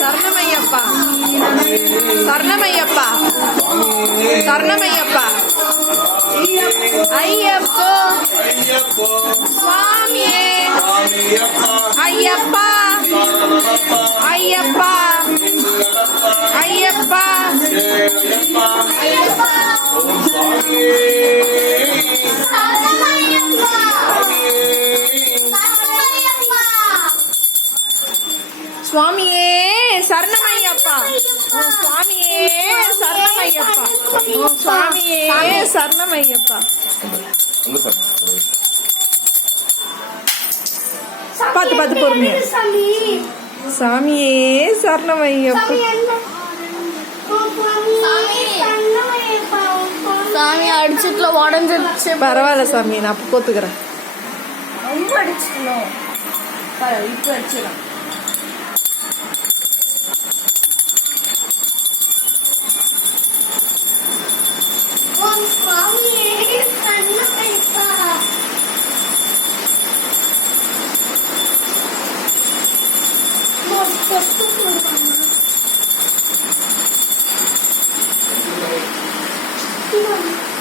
சரணமையப்பா சரணமையப்பா சரணமையப்பா ஐயப்போ சுவாமியே ஐயப்பா ஐயப்பா ஐயப்பா சுவாமியே சரணமையப்பா சுவாமியே சரணமையப்பா சுவாமியே சரணமையப்பா பார்த்து பார்த்து பொறுமையா சாமியே சரணமையப்பா சாமி அடிச்சுட்டுல உடஞ்சிருச்சு. பரவாயில்ல சாமி, நான் அப்போ கோத்துக்கிறேன். ரொம்ப அடிச்சிடணும். பரவாயில்ல, இப்போ அடிச்சிடலாம். Come on.